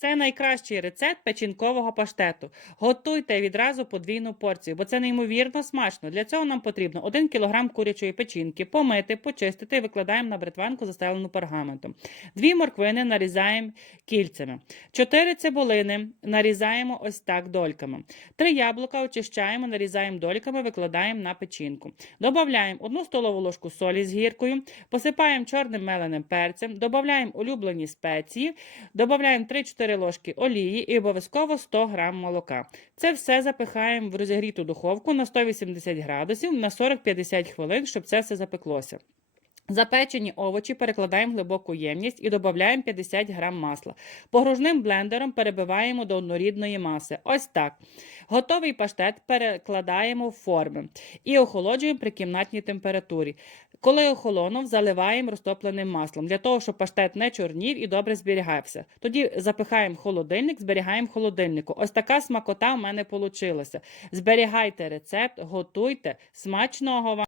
Це найкращий рецепт печінкового паштету. Готуйте відразу подвійну порцію, бо це неймовірно смачно. Для цього нам потрібно 1 кг курячої печінки, помити, почистити і викладаємо на бритванку, застелену пергаментом. Дві морквини нарізаємо кільцями. Чотири цибулини нарізаємо ось так дольками. Три яблука очищаємо, нарізаємо дольками, викладаємо на печінку. Добавляємо 1 столову ложку солі з гіркою, посипаємо чорним меленим перцем, додаємо улюблені спеції, додаємо 3-4 ложки олії і обов'язково 100 г молока. Це все запихаємо в розігріту духовку на 180 градусів на 40-50 хвилин, щоб це все запеклося. Запечені овочі перекладаємо в глибоку ємність і додаємо 50 г масла. Погружним блендером перебиваємо до однорідної маси. Ось так. Готовий паштет перекладаємо в форми і охолоджуємо при кімнатній температурі. Коли охолонув, заливаємо розтопленим маслом для того, щоб паштет не чорнів і добре зберігався. Тоді запихаємо в холодильник, зберігаємо в холодильнику. Ось така смакота в мене вийшла. Зберігайте рецепт, готуйте. Смачного вам!